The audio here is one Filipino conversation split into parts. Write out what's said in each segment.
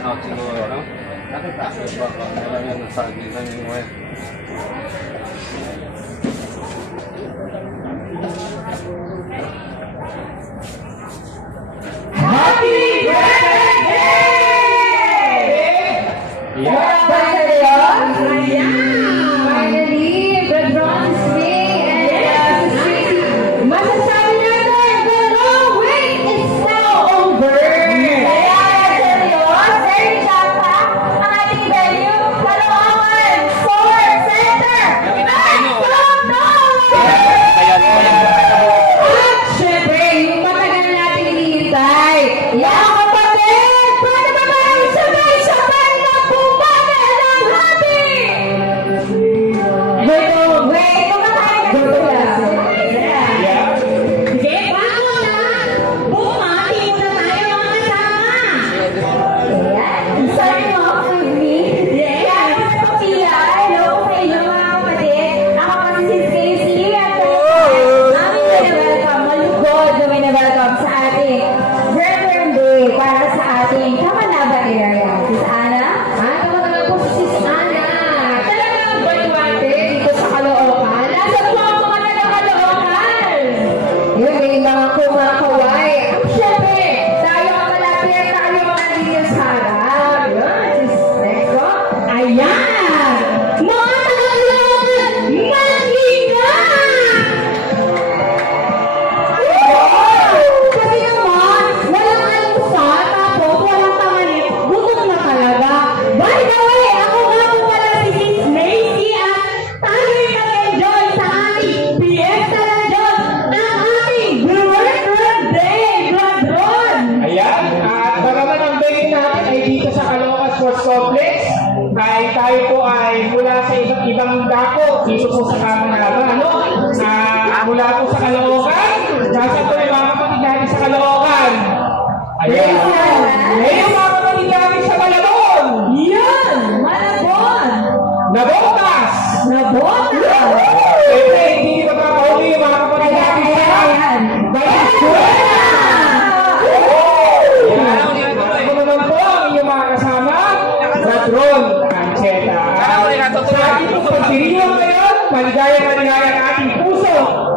out siguro, no? Nakita ko ba kung ano lang yung nasagitan yung web. Happy birthday! Yeah! Finally, the drums swing and masasabi natin, the long wait is now over! Kaya serious, very japa, ang ating venue, Caloocan Sports Center! At syempre, yung matagal natin hinihintay, yung kapatid, pwede ba tayo sabay-sabay na bumana ng happy? Wait, kumakain na ito lang. Sige, bago na, bumati muna tayo mga kasama. Ayan, sorry mo with me. Kaya naman po sila, hello sa inyo mga kapatid. Ako po si Sis Casey at aming welcome, malugod na welcome sa ating Brethren Day para sa ating Kamanaba area. Sis Ana? Tama na po si Sis Ana. Talagang baliwate dito sa Caloocan. Nasa po ang mga taga-Caloocan. Yun, may mga kumakaway. At syempre, tayo ang malapit, tayo ang nandito sa harap. Yun, Sis Neko. Ayan! Mga taga-Caloocan, mag-ingat! Kasi naman, walang almusal, tapos walang tanganin, gutom na talaga. By the way, ako nga po pala si Sis Macy at tayo'y nag-enjoy sa ating Fiesta ng Diyos, ang ating Brethren Day, Brethren! Ayan, at bagaman ang venue natin ay dito sa Caloocan Sports Complex, ay tayo po ay mula sa isang ibang dako dito po sa Kamanaba, no? Mula po sa Caloocan, nasa po yung mga kapatid natin sa Caloocan. Ayan. Ngayon mga kapatid natin sa Malabon. Yan! Malabon! Nabotas! Nabotas! Siyempre, hindi nyo mapapahuli yung mga kapatid natin sa Valenzuela. Ako naman po ang inyong mga kasama, Ladron Ancheta. Sa ating pong pagdiriwang ngayon, maligayang ang ating puso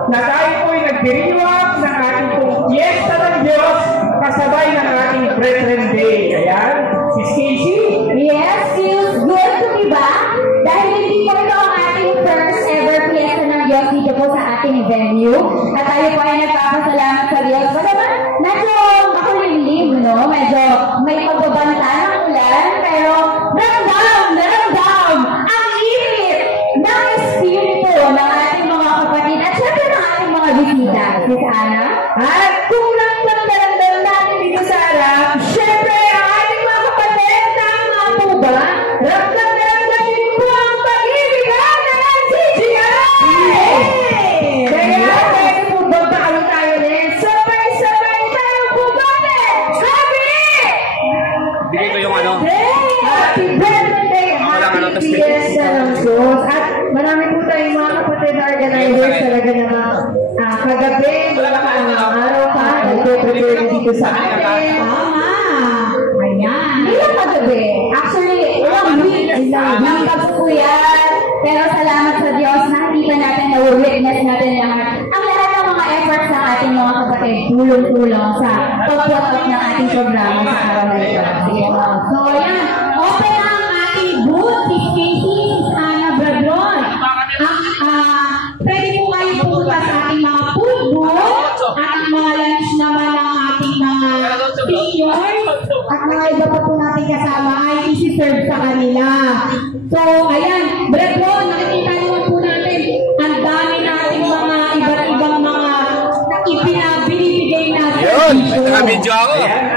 na tayo po ay nagdiriwang ng ating pong Fiesta ng Diyos kasabay ng ating Brethren Day. Ayan, Sis Casey. Yes, feels good to be back. Dahil hindi po ito ang ating first ever Fiesta ng Diyos dito po sa ating venue. At tayo po ay nagpapasalamat sa Diyos. Medyo makulimlim, no? Medyo may pagbabanta ng ulan, pero naramdam ang init ng espiritu ng ating mga kapatid at syempre ng ating mga bisita. Sis Ana? At kung naramdam natin dito sa harap, syempre ang ating mga kapatid, tama po ba? Ramdam din po ang pag-ibigan ng NCGI! Kaya pwede po bagpakalo tayo din. Sabay-sabay tayo bumalik! Happy! Bigay ko yung ano. Happy birthday! Happy Fiesta ng Diyos! At marami po tayong mga kapatid na organizers talaga na kagabi, araw pa, nagpe-prepare na dito sa atin. Tama! Ayan! Hindi lang kagabi. Actually, ilang week po yan. Pero salamat sa Diyos na hindi pa natin na-witness natin ang lahat ng mga efforts ng ating mga kapatid tulong-tulong sa pag-put-up ng ating programa sa araw na ito. So, ayan. Open na ang ating booth. Sis Casey, Sis Ana, Bradron. Pwede po kayo pumunta sa ating mga food booth at ang mga lunch naman ng ating mga seniors at mga iba pa po natin kasama ay isi-serve sa kanila. So, ayan. Bradron, nakikita naman po natin ang dami nating mga iba't ibang mga ibinibigay natin. Yun! May naka-video ako. Ayan,